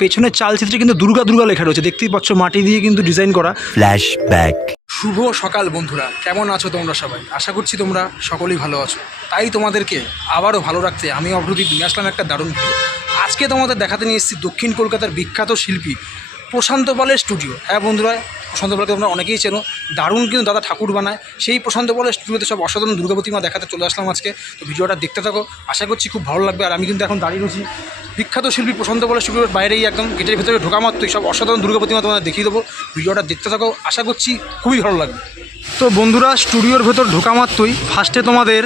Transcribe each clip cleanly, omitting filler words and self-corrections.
পেছনের চালচিত্রে কিন্তু দুর্গা দুর্গা লেখা রয়েছে, দেখতেই পাচ্ছ মাটি দিয়ে কিন্তু ডিজাইন করা। ফ্ল্যাশব্যাক। শুভ সকাল বন্ধুরা, কেমন আছো তোমরা সবাই? আশা করছি তোমরা সকলেই ভালো আছো। তাই তোমাদেরকে আবারও ভালো রাখতে আমি অভ্রদীপ নিয়ে আসলাম একটা দারুণ ভিডিও। আজকে তোমাদের দেখাতে নিয়ে এসেছি দক্ষিণ কলকাতার বিখ্যাত শিল্পী প্রশান্ত পালের স্টুডিও। হ্যাঁ বন্ধুরা, প্রশান্ত পালকে তোমরা অনেকেই চেনো, দারুণ কিন্তু দাদা ঠাকুর বানায়। সেই প্রশান্ত পালের স্টুডিওতে সব অসাধারণ দুর্গা প্রতিমা দেখাতে চলে আসলাম আজকে। তো ভিডিওটা দেখতে থাকো, আশা করছি খুব ভালো লাগবে। আর আমি কিন্তু এখন দাঁড়িয়ে রয়েছি বিখ্যাত শিল্পী প্রশান্ত পালের স্টুডিওর বাইরেই, একদম গেটের ভিতরে ঢোকা মাত্রই সব অসাধারণ দুর্গা প্রতিমা তোমাদের দেখিয়ে দেবো। ভিডিওটা দেখতে থাকো, আশা করছি খুবই ভালো লাগবে। তো বন্ধুরা, স্টুডিওর ভেতর ঢোকা মাত্রই ফার্স্টে তোমাদের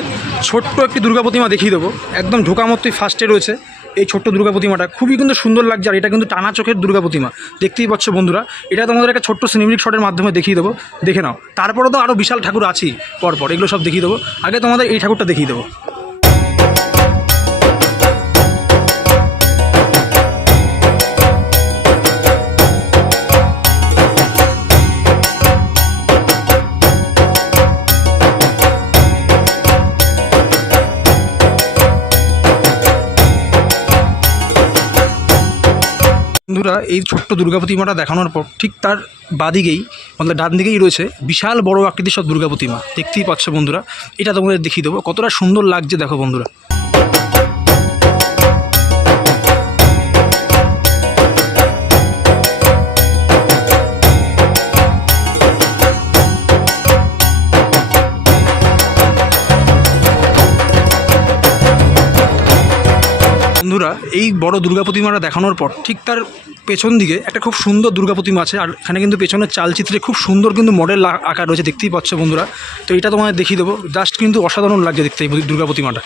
ছোট্ট একটি দুর্গা প্রতিমা দেখিয়ে দেবো। একদম ঢোকা মাত্রই ফার্স্টে রয়েছে এই ছোট্ট দুর্গা প্রতিমাটা, খুবই কিন্তু সুন্দর লাগছে। আর এটা কিন্তু টানা চোখের দুর্গা প্রতিমা, দেখতেই পাচ্ছ বন্ধুরা। এটা তোমাদের একটা ছোট্ট সিনেমেটিক শটের মাধ্যমে দেখিয়ে দেবো, দেখে নাও। তারপরে তো আরও বিশাল ঠাকুর আছেই পরপর, এগুলো সব দেখিয়ে দেবো। আগে তোমাদের এই ঠাকুরটা দেখিয়ে দেবো। বন্ধুরা, এই ছোট্ট দুর্গা প্রতিমাটা দেখানোর পর ঠিক তার বাদিকেই মানে ডান দিকেই রয়েছে বিশাল বড় আকৃতির সব দুর্গা প্রতিমা, দেখতেই পাচ্ছ বন্ধুরা। এটা তোমাদের দেখিয়ে দেবো কতটা সুন্দর লাগছে, দেখো বন্ধুরা। বন্ধুরা, এই বড় দুর্গা প্রতিমাটা দেখানোর পর ঠিক তার পেছন দিকে একটা খুব সুন্দর দুর্গা প্রতিমা আছে। আর এখানে কিন্তু পেছনের চালচিত্রে খুব সুন্দর কিন্তু মডেল আকার রয়েছে, দেখতেই পাচ্ছ বন্ধুরা। তো এটা তোমাদের দেখিয়ে দেবো, জাস্ট কিন্তু অসাধারণ লাগছে দেখতে এই দুর্গা প্রতিমাটা।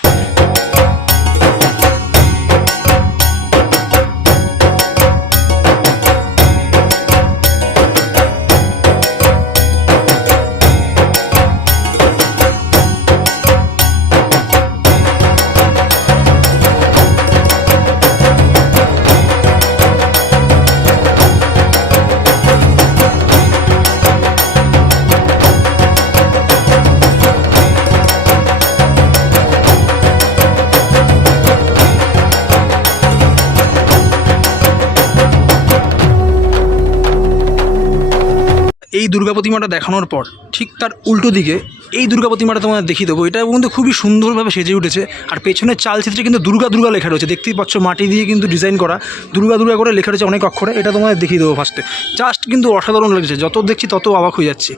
এই দুর্গা প্রতিমাটা দেখানোর পর ঠিক তার উল্টো দিকে এই দুর্গা প্রতিমাটা তোমাদের দেখিয়ে দেবো। এটা কিন্তু খুবই সুন্দরভাবে সেজে উঠেছে। আর পেছনের চালচিত্রে কিন্তু দুর্গা দুর্গা লেখা রয়েছে, দেখতেই পাচ্ছ মাটি দিয়ে কিন্তু ডিজাইন করা, দুর্গা দুর্গা করে লেখা রয়েছে অনেক অক্ষরে। এটা তোমাদের দেখিয়ে দেবো ফার্স্টে, জাস্ট কিন্তু অসাধারণ লাগছে, যত দেখছি তত অবাক হয়ে যাচ্ছি।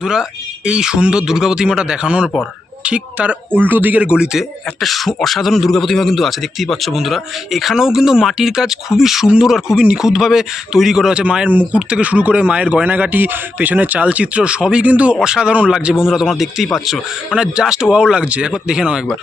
বন্ধুরা, এই সুন্দর দুর্গা প্রতিমাটা দেখানোর পর ঠিক তার উল্টো দিকের গলিতে একটা অসাধারণ দুর্গা প্রতিমা কিন্তু আছে, দেখতেই পাচ্ছ বন্ধুরা। এখানেও কিন্তু মাটির কাজ খুবই সুন্দর আর খুবই নিখুঁতভাবে তৈরি করা হয়েছে। মায়ের মুকুট থেকে শুরু করে মায়ের গয়নাগাটি, পেছনের চালচিত্র সবই কিন্তু অসাধারণ লাগছে বন্ধুরা, তোমরা দেখতেই পাচ্ছ, মানে জাস্ট ওয়াও লাগছে। একবার দেখে নাও একবার।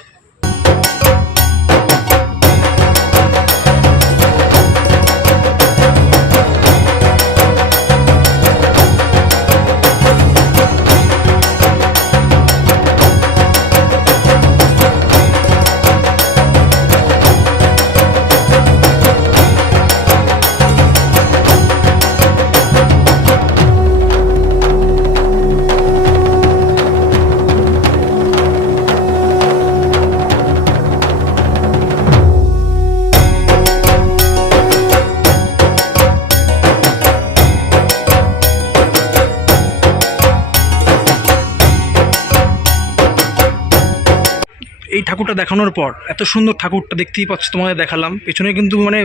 ঠাকুরটা দেখানোর পর, এত সুন্দর ঠাকুরটা দেখতেই পাচ্ছ, তোমাদের দেখালাম পেছনে কিন্তু মানে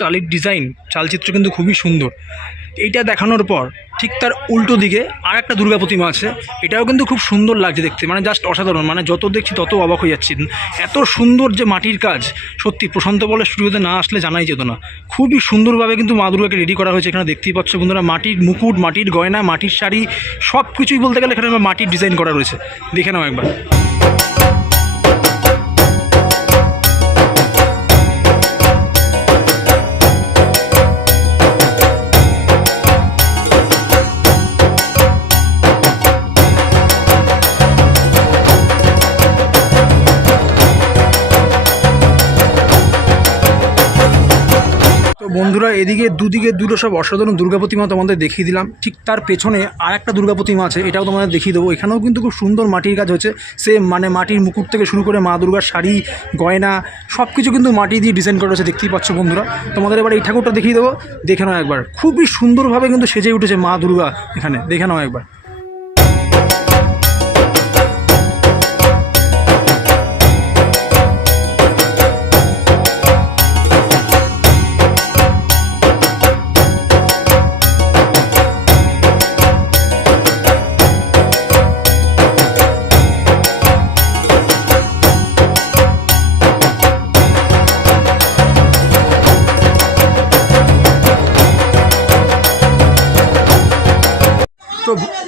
চালের ডিজাইন, চালচিত্র কিন্তু খুবই সুন্দর। এইটা দেখানোর পর ঠিক তার উল্টো দিকে আর একটা দুর্গা প্রতিমা আছে, এটাও কিন্তু খুব সুন্দর লাগছে দেখতে, মানে জাস্ট অসাধারণ, মানে যত দেখছি তত অবাক হয়ে যাচ্ছি। এত সুন্দর যে মাটির কাজ, সত্যি প্রশান্ত বলের স্টুডিওতে না আসলে জানাই যেত না। খুবই সুন্দরভাবে কিন্তু মা দুর্গাকে রেডি করা হয়েছে। এখানে দেখতেই পাচ্ছ বন্ধুরা, মাটির মুকুট, মাটির গয়না, মাটির শাড়ি, সব কিছুই বলতে গেলে এখানে মাটির ডিজাইন করা রয়েছে। দেখে নাও একবার। বন্ধুরা, এদিকে দুদিকে দুটো সব অসাধারণ দুর্গা প্রতিমা তোমাদের দেখিয়ে দিলাম। ঠিক তার পেছনে আর একটা দুর্গা প্রতিমা আছে, এটাও তোমাদের দেখিয়ে দেবো। এখানেও কিন্তু খুব সুন্দর মাটির কাজ হচ্ছে, সেম মানে মাটির মুকুট থেকে শুরু করে মা দুর্গার শাড়ি, গয়না, সব কিছু কিন্তু মাটি দিয়ে ডিজাইন করা হয়েছে, দেখতেই পাচ্ছ বন্ধুরা। তোমাদের এবার এই ঠাকুরটা দেখিয়ে দেবো, দেখে নাও একবার। খুবই সুন্দরভাবে কিন্তু সেজে উঠেছে মা দুর্গা এখানে, দেখে নাও একবার।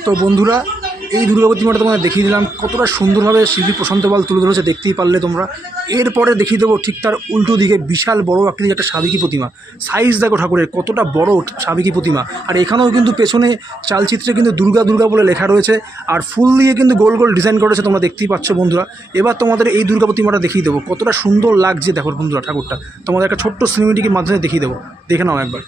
তো বন্ধুরা, এই দুর্গা প্রতিমাটা তোমাদের দেখিয়ে দিলাম, কতটা সুন্দরভাবে শিল্পী প্রশান্ত পাল তুলে ধরেছে, দেখতেই পারলে তোমরা। এরপরে দেখিয়ে দেবো ঠিক তার উল্টো দিকে বিশাল বড় আকৃতির একটা সাবেকি প্রতিমা। সাইজ দেখো ঠাকুরের কতটা বড় সাবেকি প্রতিমা। আর এখানেও কিন্তু পেছনে চালচিত্রে কিন্তু দুর্গা দুর্গা বলে লেখা রয়েছে, আর ফুল দিয়ে কিন্তু গোল গোল ডিজাইন করেছে, তোমরা দেখতেই পাচ্ছ বন্ধুরা। এবার তোমাদের এই দুর্গা প্রতিমাটা দেখিয়ে দেবো, কতটা সুন্দর লাগছে দেখো বন্ধুরা ঠাকুরটা। তোমাদের একটা ছোট্ট সিনেমেটিকের মাধ্যমে দেখিয়ে দেবো, দেখে নাও একবার।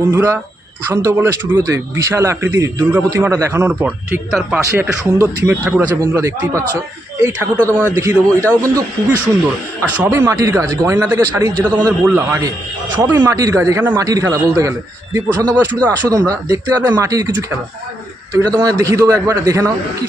বন্ধুরা, প্রশান্ত বলের স্টুডিওতে বিশাল আকৃতির দুর্গা প্রতিমাটা দেখানোর পর ঠিক তার পাশে একটা সুন্দর থিমের ঠাকুর আছে বন্ধুরা, দেখতেই পাচ্ছ। এই ঠাকুরটা তোমাদের দেখিয়ে দেবো, এটাও কিন্তু খুবই সুন্দর, আর সবই মাটির কাজ, গয়না থেকে শাড়ি, যেটা তোমাদের বললাম আগে, সবই মাটির কাজ। এখানে মাটির খেলা বলতে গেলে, যদি প্রশান্ত বলের স্টুডিওতে আসো তোমরা দেখতে পারবে মাটির কিছু খেলা। তো এটা তোমাদের দেখিয়ে দেবো একবার, দেখে নাও কি।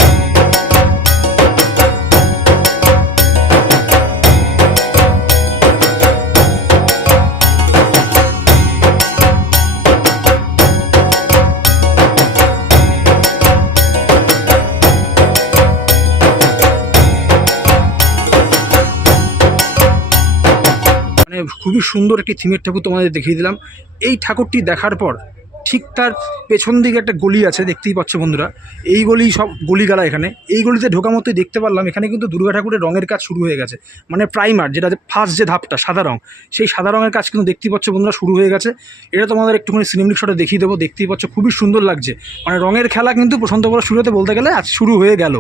মানে খুবই সুন্দর একটি থিমের ঠাকুর তোমাদের দেখিয়ে দিলাম। এই ঠাকুরটি দেখার পর ঠিক তার পেছন দিকে একটা গলি আছে, দেখতেই পাচ্ছ বন্ধুরা। এই গলি সব গলিগালা, এখানে এই গলিতে ঢোকা মতোই দেখতে পারলাম এখানে কিন্তু দুর্গা ঠাকুরের রঙের কাজ শুরু হয়ে গেছে। মানে প্রাইমার, যেটা ফার্স্ট যে ধাপটা সাদা রং, সেই সাদা রঙের কাজ কিন্তু দেখতেই পাচ্ছ বন্ধুরা শুরু হয়ে গেছে। এটা তোমাদের একটুখানি সিনেমেটিক শটে দেখিয়ে দেবো, দেখতেই পাচ্ছ খুবই সুন্দর লাগছে। মানে রঙের খেলা কিন্তু প্রশান্ত বলের শুরুতে বলতে গেলে আজ শুরু হয়ে গেল।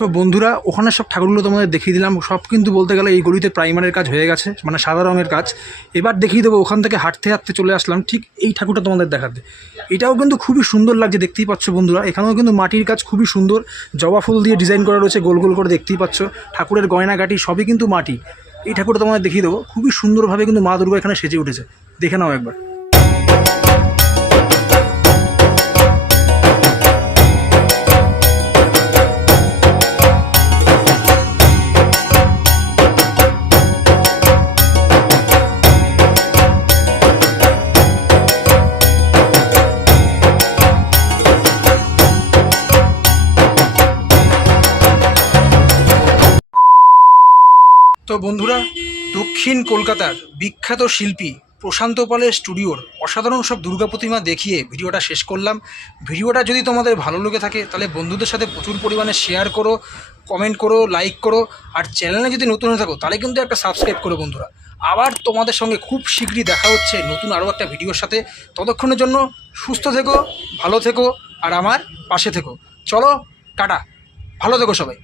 তো বন্ধুরা, ওখানে সব ঠাকুরগুলো তোমাদের দেখিয়ে দিলাম, সব কিন্তু বলতে গেলে এই গলিতে প্রাইমারের কাজ হয়ে গেছে, মানে সাদা রঙের কাজ। এবার দেখিয়ে দেবো, ওখান থেকে হাঁটতে হাঁটতে চলে আসলাম ঠিক এই ঠাকুরটা তোমাদের দেখাতে। এটাও কিন্তু খুবই সুন্দর লাগছে, দেখতেই পাচ্ছ বন্ধুরা। এখানেও কিন্তু মাটির কাজ খুবই সুন্দর, জবা ফুল দিয়ে ডিজাইন করা রয়েছে গোল গোল করে, দেখতেই পাচ্ছ। ঠাকুরের গয়নাগাটি সবই কিন্তু মাটি। এই ঠাকুরটা তোমাদের দেখিয়ে দেবো, খুবই সুন্দরভাবে কিন্তু মা দুর্গা এখানে সেজে উঠেছে, দেখে নাও একবার। বন্ধুরা, দক্ষিণ কলকাতার বিখ্যাত শিল্পী প্রশান্ত পালের স্টুডিওর অসাধারণ সব দুর্গা প্রতিমা দেখিয়ে ভিডিওটা শেষ করলাম। ভিডিওটা যদি তোমাদের ভালো লেগে থাকে তাহলে বন্ধুদের সাথে প্রচুর পরিমাণে শেয়ার করো, কমেন্ট করো, লাইক করো, আর চ্যানেলে যদি নতুন হয়ে থাকো তাহলে কিন্তু একটা সাবস্ক্রাইব করো বন্ধুরা। আবার তোমাদের সঙ্গে খুব শীঘ্রই দেখা হচ্ছে নতুন আরও একটা ভিডিওর সাথে। ততক্ষণের জন্য সুস্থ থেকো, ভালো থেকো, আর আমার পাশে থেকো। চলো, টাটা, ভালো থেকো সবাই।